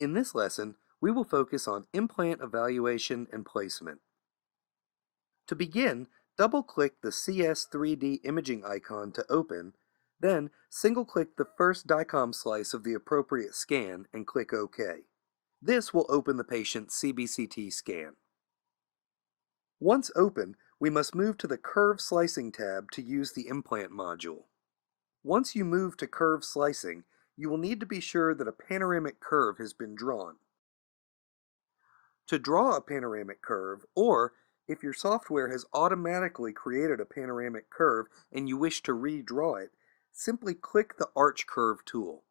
In this lesson, we will focus on implant evaluation and placement. To begin, double-click the CS3D imaging icon to open, then single-click the first DICOM slice of the appropriate scan and click OK. This will open the patient's CBCT scan. Once open, we must move to the Curve Slicing tab to use the implant module. Once you move to Curve Slicing, you will need to be sure that a panoramic curve has been drawn. To draw a panoramic curve, or if your software has automatically created a panoramic curve and you wish to redraw it, simply click the Arch Curve tool.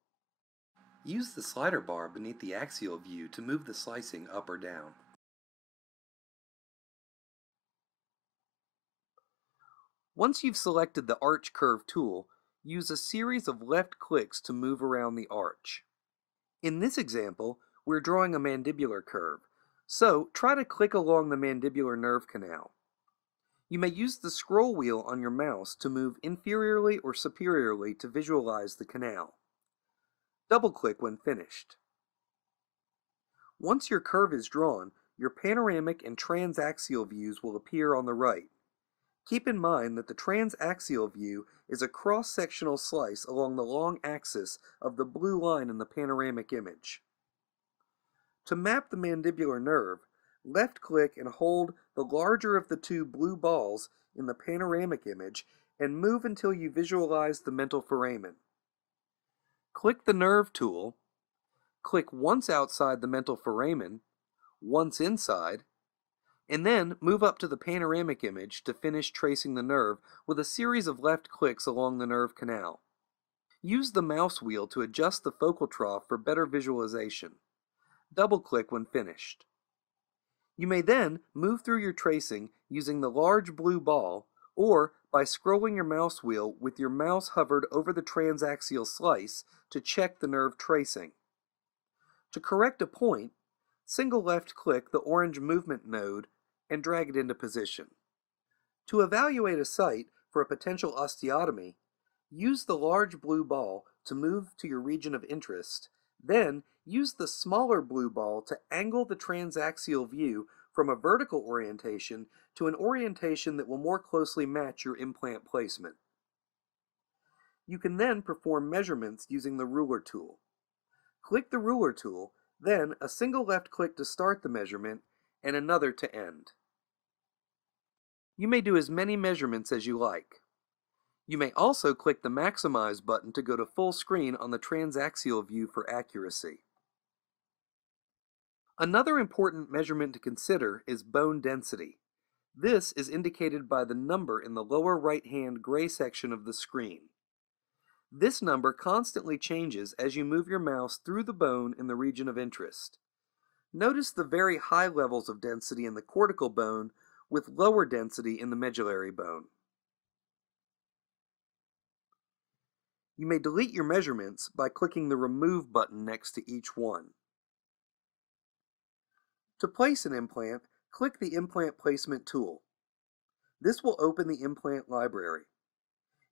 Use the slider bar beneath the axial view to move the slicing up or down. Once you've selected the Arch Curve tool, use a series of left clicks to move around the arch. In this example, we're drawing a mandibular curve, so try to click along the mandibular nerve canal. You may use the scroll wheel on your mouse to move inferiorly or superiorly to visualize the canal. Double-click when finished. Once your curve is drawn, your panoramic and transaxial views will appear on the right. Keep in mind that the transaxial view is a cross-sectional slice along the long axis of the blue line in the panoramic image. To map the mandibular nerve, left-click and hold the larger of the two blue balls in the panoramic image and move until you visualize the mental foramen. Click the Nerve tool, click once outside the mental foramen, once inside, and then move up to the panoramic image to finish tracing the nerve with a series of left clicks along the nerve canal. Use the mouse wheel to adjust the focal trough for better visualization. Double-click when finished. You may then move through your tracing using the large blue ball or by scrolling your mouse wheel with your mouse hovered over the transaxial slice to check the nerve tracing. To correct a point, single left-click the orange movement node and drag it into position. To evaluate a site for a potential osteotomy, use the large blue ball to move to your region of interest, then use the smaller blue ball to angle the transaxial view from a vertical orientation to an orientation that will more closely match your implant placement. You can then perform measurements using the ruler tool. Click the ruler tool, then a single left click to start the measurement and another to end. You may do as many measurements as you like. You may also click the Maximize button to go to full screen on the transaxial view for accuracy. Another important measurement to consider is bone density. This is indicated by the number in the lower right-hand gray section of the screen. This number constantly changes as you move your mouse through the bone in the region of interest. Notice the very high levels of density in the cortical bone with lower density in the medullary bone. You may delete your measurements by clicking the Remove button next to each one. To place an implant, click the Implant Placement tool. This will open the implant library.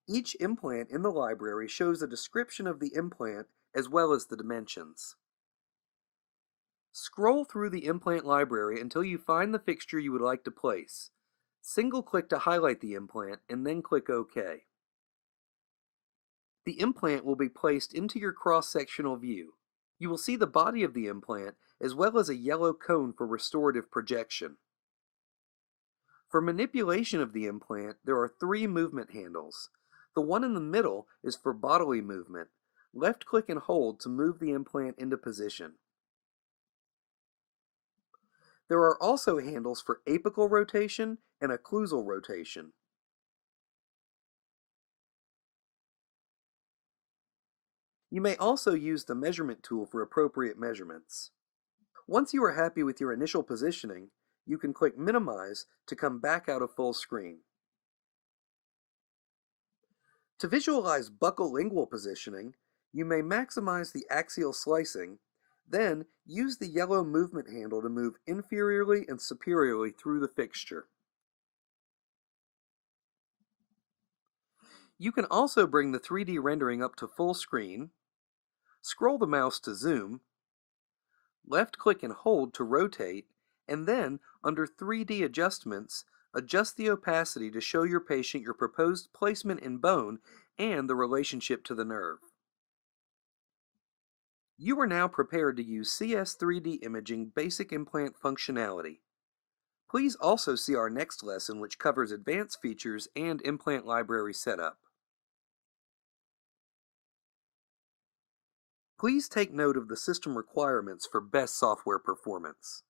Each implant in the library shows a description of the implant as well as the dimensions. Scroll through the implant library until you find the fixture you would like to place. Single-click to highlight the implant and then click OK. The implant will be placed into your cross-sectional view. You will see the body of the implant as well as a yellow cone for restorative projection. For manipulation of the implant, there are 3 movement handles. The one in the middle is for bodily movement. Left-click and hold to move the implant into position. There are also handles for apical rotation and occlusal rotation. You may also use the measurement tool for appropriate measurements. Once you are happy with your initial positioning, you can click Minimize to come back out of full screen. To visualize buccal lingual positioning, you may maximize the axial slicing, then use the yellow movement handle to move inferiorly and superiorly through the fixture. You can also bring the 3D rendering up to full screen, scroll the mouse to zoom, Left-click and hold to rotate, and then, under 3D adjustments, adjust the opacity to show your patient your proposed placement in bone and the relationship to the nerve. You are now prepared to use CS3D imaging basic implant functionality. Please also see our next lesson, which covers advanced features and implant library setup. Please take note of the system requirements for best software performance.